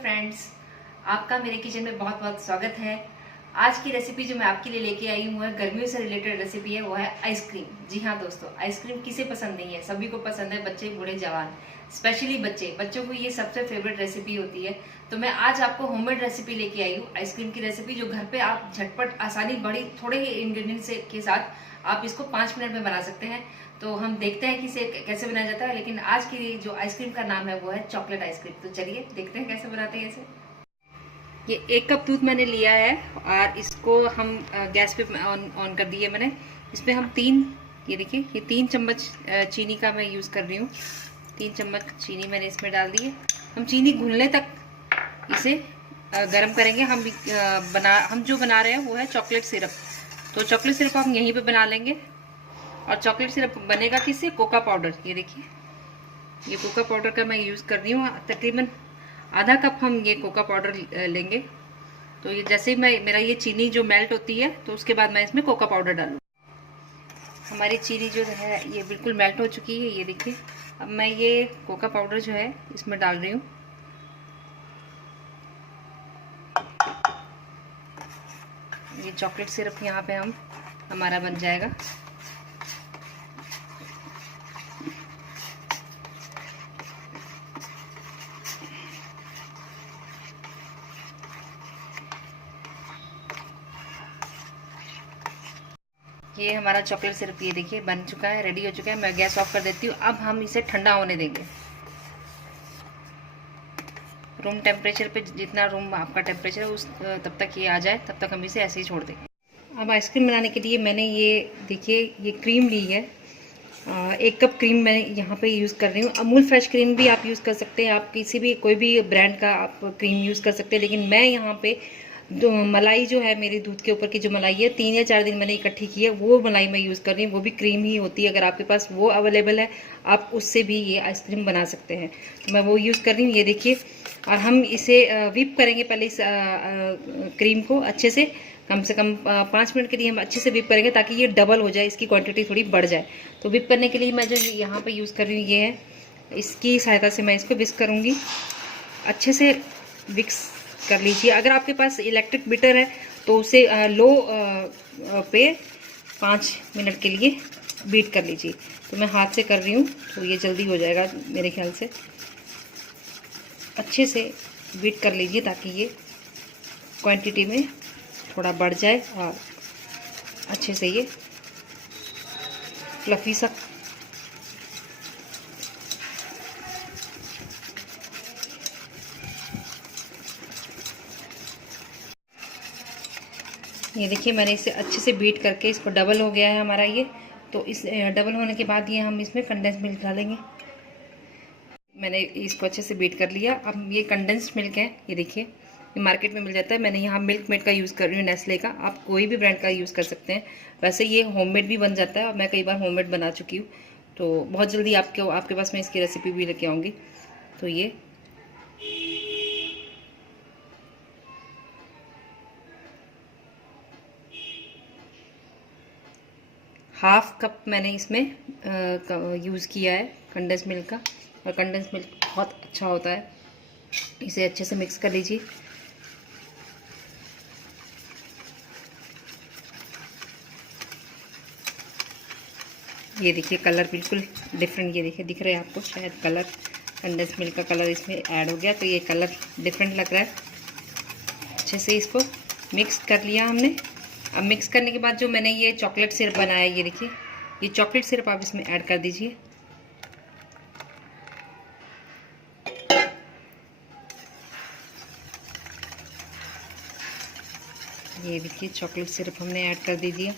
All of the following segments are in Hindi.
फ्रेंड्स, आपका मेरे किचन में बहुत बहुत स्वागत है। आज की रेसिपी जो मैं आपके लिए लेके आई हूँ है गर्मियों से रिलेटेड रेसिपी है, वो है आइसक्रीम। जी हाँ दोस्तों, आइसक्रीम किसे पसंद नहीं है, सभी को पसंद है, बच्चे बूढ़े जवान, स्पेशली बच्चों को ये सबसे फेवरेट रेसिपी होती है। तो मैं आज आपको होममेड रेसिपी लेके आई हूँ, आइसक्रीम की रेसिपी, जो घर पे आप झटपट आसानी बड़ी थोड़े ही इंग्रेडिएंट्स के साथ आप इसको 5 मिनट में बना सकते हैं। तो हम देखते हैं कि इसे कैसे बनाया जाता है। लेकिन आज की जो आइसक्रीम का नाम है वो है चॉकलेट आइसक्रीम। तो चलिए देखते हैं कैसे बनाते हैं इसे। ये 1 कप दूध मैंने लिया है और इसको हम गैस पे ऑन कर दिए मैंने। इसमें हम ये देखिए, ये 3 चम्मच चीनी का मैं यूज़ कर रही हूँ। 3 चम्मच चीनी मैंने इसमें डाल दी है। हम चीनी घुलने तक इसे गर्म करेंगे। हम जो बना रहे हैं वो है चॉकलेट सिरप। तो चॉकलेट सिरप हम यहीं पे बना लेंगे। और चॉकलेट सिरप बनेगा किससे? Coca powder. ये देखिए, ये कोका पाउडर का मैं यूज़ कर रही हूँ। तकरीबन आधा कप हम ये कोका पाउडर लेंगे। तो ये जैसे ही मेरा ये चीनी जो मेल्ट होती है तो उसके बाद मैं इसमें कोका पाउडर डालूँ। हमारी चीनी जो है ये बिल्कुल मेल्ट हो चुकी है। ये देखिए, अब मैं ये कोका पाउडर जो है इसमें डाल रही हूँ। ये चॉकलेट सिरप यहाँ पे हमारा बन जाएगा। ये हमारा चॉकलेट सिरप, ये देखिए बन चुका है, रेडी हो चुका है। मैं गैस ऑफ कर देती हूँ। अब हम इसे ठंडा होने देंगे। रूम टेम्परेचर पे, जितना रूम आपका टेम्परेचर है उस तब तक ये आ जाए, तब तक हम इसे ऐसे ही छोड़ देंगे। अब आइसक्रीम बनाने के लिए मैंने ये देखिए ये क्रीम ली है। 1 कप क्रीम मैं यहाँ पे यूज़ कर रही हूँ। अमूल फ्रेश क्रीम भी आप यूज़ कर सकते हैं। आप किसी भी कोई भी ब्रांड का आप क्रीम यूज़ कर सकते हैं। लेकिन मैं यहाँ पे मलाई जो है, मेरी दूध के ऊपर की जो मलाई है, 3 या 4 दिन मैंने इकट्ठी की है, वो मलाई मैं यूज़ कर रही हूँ। वो भी क्रीम ही होती है। अगर आपके पास वो अवेलेबल है, आप उससे भी ये आइसक्रीम बना सकते हैं। तो मैं वो यूज़ कर रही हूँ। ये देखिए, और हम इसे व्हिप करेंगे पहले इस क्रीम को अच्छे से कम 5 मिनट के लिए हम अच्छे से व्हिप करेंगे, ताकि ये डबल हो जाए, इसकी क्वांटिटी थोड़ी बढ़ जाए। तो व्हिप करने के लिए मैं जो यहाँ पे यूज़ कर रही हूँ ये है, इसकी सहायता से मैं इसको विस्क करूँगी। अच्छे से विक्स कर लीजिए। अगर आपके पास इलेक्ट्रिक बीटर है तो उसे लो पे 5 मिनट के लिए बीट कर लीजिए। तो मैं हाथ से कर रही हूँ तो ये जल्दी हो जाएगा मेरे ख्याल से। अच्छे से बीट कर लीजिए ताकि ये क्वांटिटी में थोड़ा बढ़ जाए और अच्छे से ये फ्लफी सा ये देखिए, मैंने इसे अच्छे से बीट करके इसको डबल हो गया है हमारा ये। तो इस डबल होने के बाद ये हम इसमें कंडेंस मिल्क डालेंगे। मैंने इसको अच्छे से बीट कर लिया। अब ये कंडेंस्ड मिल्क है, ये देखिए, ये मार्केट में मिल जाता है। मैंने यहाँ मिल्क मेड का यूज़ कर रही हूँ, नेस्ले का। आप कोई भी ब्रांड का यूज़ कर सकते हैं। वैसे ये होममेड भी बन जाता है और मैं कई बार होममेड बना चुकी हूँ। तो बहुत जल्दी आपके पास मैं इसकी रेसिपी भी लेके आऊँगी। तो ये हाफ कप मैंने इसमें यूज़ किया है कंडेंस मिल्क का। और कंडेंस मिल्क बहुत अच्छा होता है। इसे अच्छे से मिक्स कर लीजिए। ये देखिए, कलर बिल्कुल डिफरेंट, ये देखिए दिख रहा है आपको शायद कलर, कंडेंस मिल्क का कलर इसमें ऐड हो गया। तो ये कलर डिफरेंट लग रहा है। अच्छे से इसको मिक्स कर लिया हमने। अब मिक्स करने के बाद जो मैंने ये चॉकलेट सिरप बनाया, ये देखिए, ये चॉकलेट सिरप आप इसमें ऐड कर दीजिए। ये देखिए, चॉकलेट सिरप हमने ऐड कर दीजिए।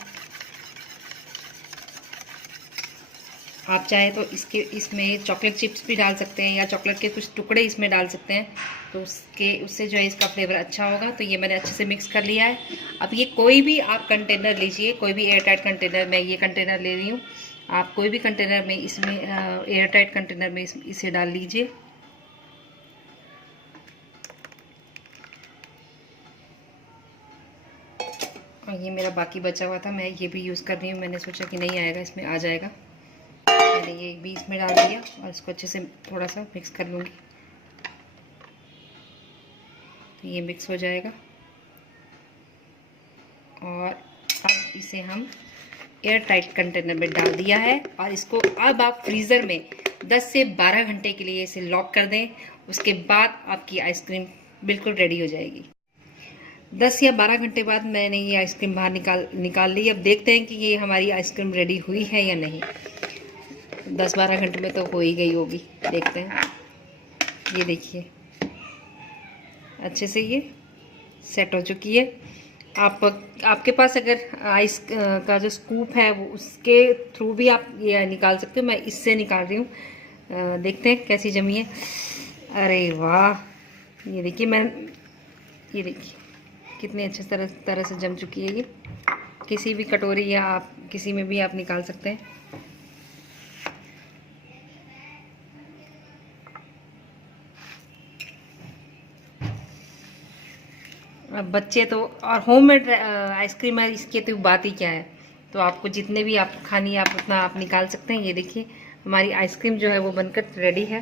आप चाहे तो इसमें चॉकलेट चिप्स भी डाल सकते हैं या चॉकलेट के कुछ टुकड़े इसमें डाल सकते हैं। तो उससे जो है इसका फ्लेवर अच्छा होगा। तो ये मैंने अच्छे से मिक्स कर लिया है। अब ये कोई भी आप कंटेनर लीजिए, कोई भी एयर टाइट कंटेनर, मैं ये कंटेनर ले रही हूँ। आप कोई भी कंटेनर में इसमें एयर टाइट कंटेनर में इसे डाल लीजिए। और ये मेरा बाकी बचा हुआ था, मैं ये भी यूज़ कर रही हूँ। मैंने सोचा कि नहीं आएगा, इसमें आ जाएगा। मैंने ये भी इसमें डाल दिया और इसको अच्छे से थोड़ा सा मिक्स कर लूँगी। तो ये मिक्स हो जाएगा और अब इसे हम एयर टाइट कंटेनर में डाल दिया है और इसको अब आप फ्रीज़र में 10 से 12 घंटे के लिए इसे लॉक कर दें। उसके बाद आपकी आइसक्रीम बिल्कुल रेडी हो जाएगी। 10 या 12 घंटे बाद मैंने ये आइसक्रीम बाहर निकाल ली। अब देखते हैं कि ये हमारी आइसक्रीम रेडी हुई है या नहीं। 10-12 घंटे में तो हो ही गई होगी। देखते हैं। ये देखिए अच्छे से ये सेट हो चुकी है। आपके पास अगर आइस का जो स्कूप है वो उसके थ्रू भी आप ये निकाल सकते हो। मैं इससे निकाल रही हूँ। देखते हैं कैसी जमी है। अरे वाह, ये देखिए ये देखिए कितनी अच्छी तरह से जम चुकी है ये। किसी भी कटोरी या आप किसी में भी आप निकाल सकते हैं। अब बच्चे तो और होममेड आइसक्रीम है, इसकी तो बात ही क्या है। तो आपको जितने भी आप खानी है आप उतना आप निकाल सकते हैं। ये देखिए हमारी आइसक्रीम जो है वो बनकर रेडी है।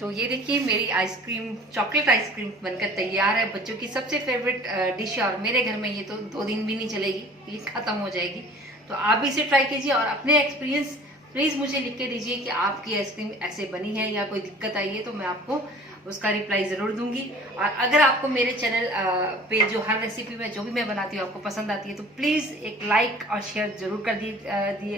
तो ये देखिए मेरी आइसक्रीम, चॉकलेट आइसक्रीम बनकर तैयार है। बच्चों की सबसे फेवरेट डिश है और मेरे घर में ये तो 2 दिन भी नहीं चलेगी, ये खत्म हो जाएगी। तो आप भी इसे ट्राई कीजिए और अपने एक्सपीरियंस प्लीज मुझे लिख के दीजिए कि आपकी आइसक्रीम ऐसे बनी है या कोई दिक्कत आई है, तो मैं आपको उसका रिप्लाई जरूर दूंगी। और अगर आपको मेरे चैनल पे जो हर रेसिपी में जो भी मैं बनाती हूँ आपको पसंद आती है तो प्लीज एक लाइक और शेयर जरूर कर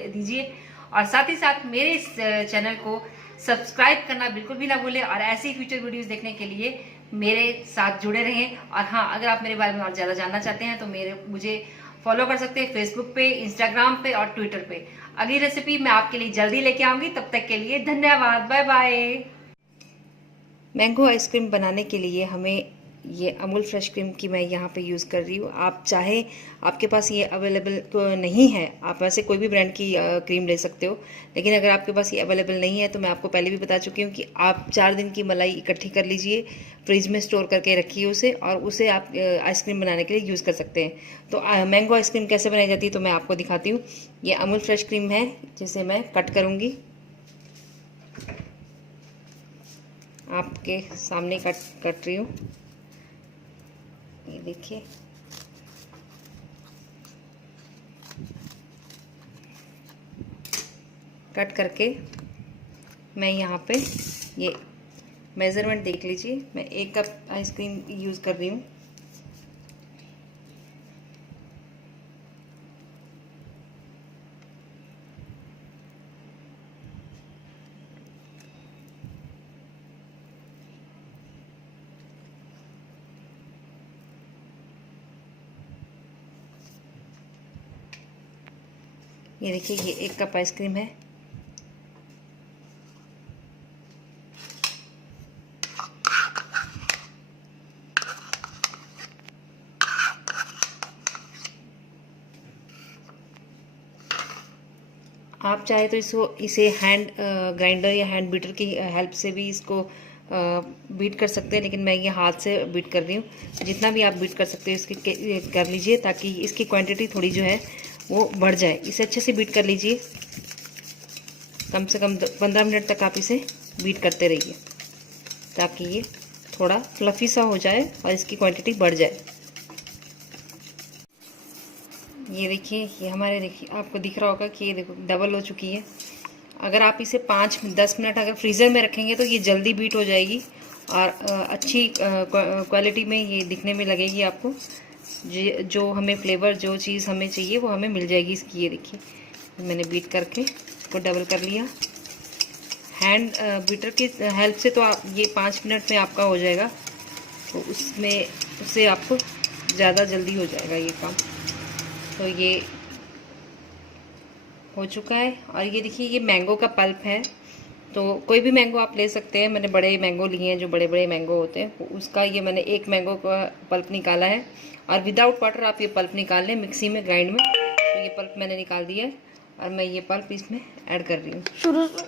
दीजिए। और साथ ही साथ मेरे इस चैनल को सब्सक्राइब करना बिल्कुल भी ना भूलें और ऐसी फ्यूचर वीडियोस देखने के लिए मेरे साथ जुड़े रहें। और हाँ, अगर आप मेरे बारे में और ज्यादा जानना चाहते हैं तो मुझे फॉलो कर सकते हैं फेसबुक पे, इंस्टाग्राम पे और ट्विटर पे। अगली रेसिपी मैं आपके लिए जल्दी लेके आऊंगी। तब तक के लिए धन्यवाद, बाय बाय। मैंगो आइसक्रीम बनाने के लिए हमें ये अमूल फ्रेश क्रीम की मैं यहाँ पे यूज़ कर रही हूँ। आप चाहे आपके पास ये अवेलेबल तो नहीं है, आप वैसे कोई भी ब्रांड की क्रीम ले सकते हो, लेकिन अगर आपके पास ये अवेलेबल नहीं है तो मैं आपको पहले भी बता चुकी हूँ कि आप 4 दिन की मलाई इकट्ठी कर लीजिए, फ्रिज में स्टोर करके रखिए उसे, और उसे आप आइसक्रीम बनाने के लिए यूज़ कर सकते हैं। तो मैंगो आइसक्रीम कैसे बनाई जाती है तो मैं आपको दिखाती हूँ। ये अमूल फ्रेश क्रीम है जिसे मैं कट करूँगी, आपके सामने कट रही हूँ। ये देखिए कट करके मैं यहाँ पे ये मेज़रमेंट देख लीजिए, मैं 1 कप आइसक्रीम यूज़ कर रही हूँ। ये देखिए ये 1 कप आइसक्रीम है। आप चाहे तो इसे हैंड ग्राइंडर या हैंड बीटर की हेल्प से भी इसको बीट कर सकते हैं, लेकिन मैं ये हाथ से बीट कर रही हूँ। जितना भी आप बीट कर सकते हो इसकी कर लीजिए, ताकि इसकी क्वांटिटी थोड़ी जो है वो बढ़ जाए। इसे अच्छे से बीट कर लीजिए, कम से कम 15 मिनट तक आप इसे बीट करते रहिए ताकि ये थोड़ा फ्लफी सा हो जाए और इसकी क्वांटिटी बढ़ जाए। ये देखिए ये हमारे, देखिए आपको दिख रहा होगा कि ये देखो डबल हो चुकी है। अगर आप इसे 5-10 मिनट अगर फ्रीज़र में रखेंगे तो ये जल्दी बीट हो जाएगी और अच्छी क्वालिटी में ये दिखने में लगेगी आपको। जो हमें फ्लेवर, जो चीज़ हमें चाहिए वो हमें मिल जाएगी इसकी। ये देखिए मैंने बीट करके इसको डबल कर लिया। हैंड बीटर की हेल्प से तो आप ये 5 मिनट में आपका हो जाएगा, तो उससे आपको ज़्यादा जल्दी हो जाएगा ये काम। तो ये हो चुका है। और ये देखिए ये मैंगो का पल्प है, तो कोई भी मैंगो आप ले सकते हैं। मैंने बड़े मैंगो लिए हैं, जो बड़े बड़े मैंगो होते हैं, उसका ये मैंने 1 मैंगो का पल्प निकाला है। और विदाउट वाटर आप ये पल्प निकाल लें मिक्सी में ग्राइंड में। तो ये पल्प मैंने निकाल दिया है और मैं ये पल्प इसमें ऐड कर रही हूँ।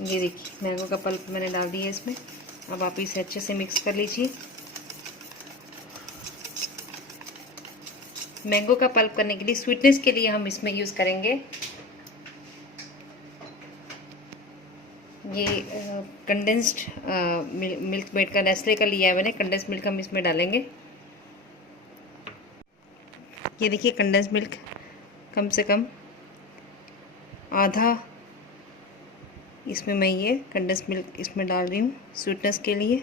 ये देखिए मैंगो का पल्प मैंने डाल दिया इसमें। अब आप इसे अच्छे से मिक्स कर लीजिए। मैंगो का पल्प करने के लिए, स्वीटनेस के लिए हम इसमें यूज़ करेंगे ये कंडेंस्ड मिल्क मेड का, नेस्ले का लिया है मैंने। कंडेंस्ड मिल्क हम इसमें डालेंगे। ये देखिए कंडेंस्ड मिल्क कम से कम आधा इसमें मैं ये कंडेंस्ड मिल्क इसमें डाल रही हूँ स्वीटनेस के लिए।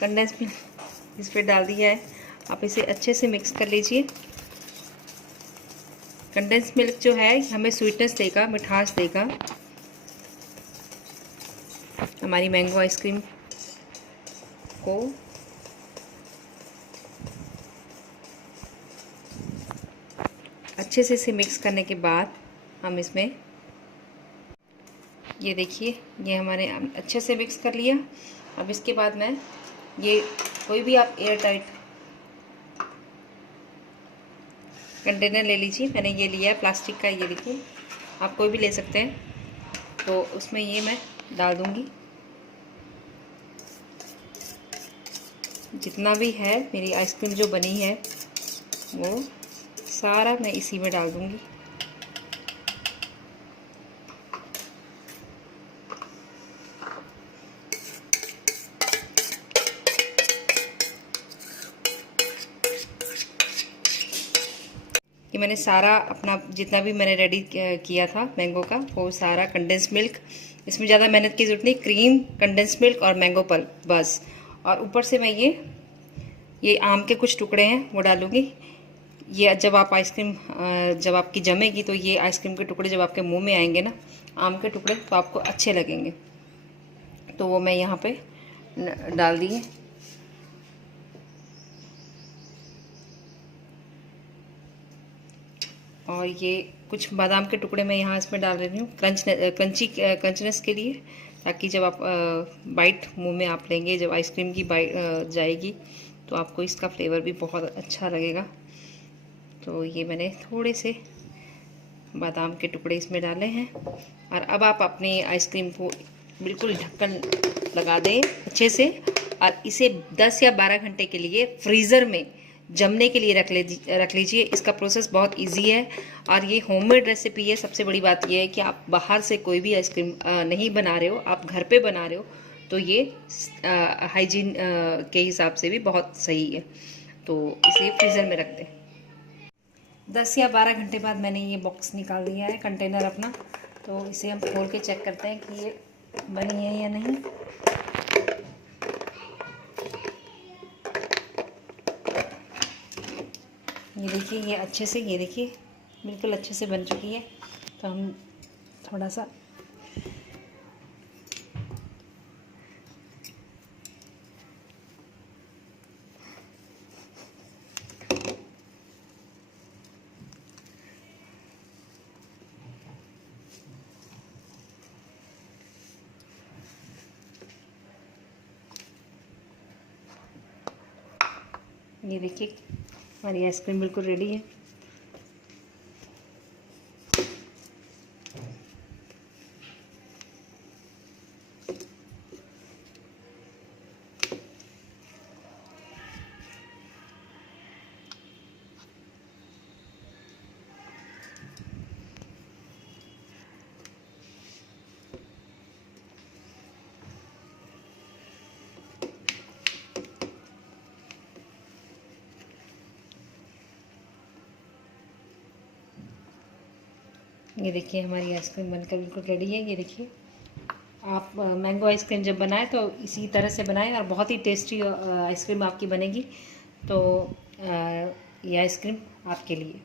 कंडेंस मिल्क इस पर डाल दिया है। आप इसे अच्छे से मिक्स कर लीजिए। कंडेंस मिल्क जो है हमें स्वीटनेस देगा, मिठास देगा हमारी मैंगो आइसक्रीम को। अच्छे से इसे मिक्स करने के बाद हम इसमें, ये देखिए ये हमारे अच्छे से मिक्स कर लिया। अब इसके बाद मैं ये कोई भी आप एयर टाइट कंटेनर ले लीजिए। मैंने ये लिया है प्लास्टिक का, ये देखिए आप कोई भी ले सकते हैं। तो उसमें ये मैं डाल दूंगी जितना भी है मेरी आइसक्रीम जो बनी है वो सारा मैं इसी में डाल दूंगी। कि मैंने सारा अपना जितना भी मैंने रेडी किया था मैंगो का, वो सारा कंडेंस मिल्क, इसमें ज़्यादा मेहनत की ज़रूरत नहीं, क्रीम, कंडेंस मिल्क और मैंगो पल्प बस। और ऊपर से मैं ये आम के कुछ टुकड़े हैं वो डालूँगी। ये जब आप आइसक्रीम जब आपकी जमेगी तो ये आइसक्रीम के टुकड़े जब आपके मुंह में आएंगे ना, आम के टुकड़े, तो आपको अच्छे लगेंगे। तो वो मैं यहाँ पे डाल दिए। और ये कुछ बादाम के टुकड़े मैं यहाँ इसमें डाल रही हूँ क्रंचनेस के लिए, ताकि जब आप बाइट मुंह में आप लेंगे, जब आइसक्रीम की बाइट जाएगी तो आपको इसका फ्लेवर भी बहुत अच्छा लगेगा। तो ये मैंने थोड़े से बादाम के टुकड़े इसमें डाले हैं। और अब आप अपनी आइसक्रीम को बिल्कुल ढक्कन लगा दें अच्छे से, और इसे 10 या 12 घंटे के लिए फ्रीज़र में जमने के लिए रख लीजिए। इसका प्रोसेस बहुत इजी है और ये होममेड रेसिपी है। सबसे बड़ी बात ये है कि आप बाहर से कोई भी आइसक्रीम नहीं बना रहे हो, आप घर पे बना रहे हो, तो ये हाइजीन के हिसाब से भी बहुत सही है। तो इसे फ्रीज़र में रख दें। 10 या 12 घंटे बाद मैंने ये बॉक्स निकाल लिया है, कंटेनर अपना। तो इसे हम खोल के चेक करते हैं कि ये बनी है या नहीं। ये देखिए ये अच्छे से, ये देखिए बिल्कुल अच्छे से बन चुकी है। तो हम थोड़ा सा ये देखिए हमारी आइसक्रीम बिल्कुल रेडी है। ये देखिए हमारी आइसक्रीम बनकर बिल्कुल रेडी है। ये देखिए आप मैंगो आइसक्रीम जब बनाएं तो इसी तरह से बनाएं और बहुत ही टेस्टी आइसक्रीम आपकी बनेगी। तो ये आइसक्रीम आपके लिए।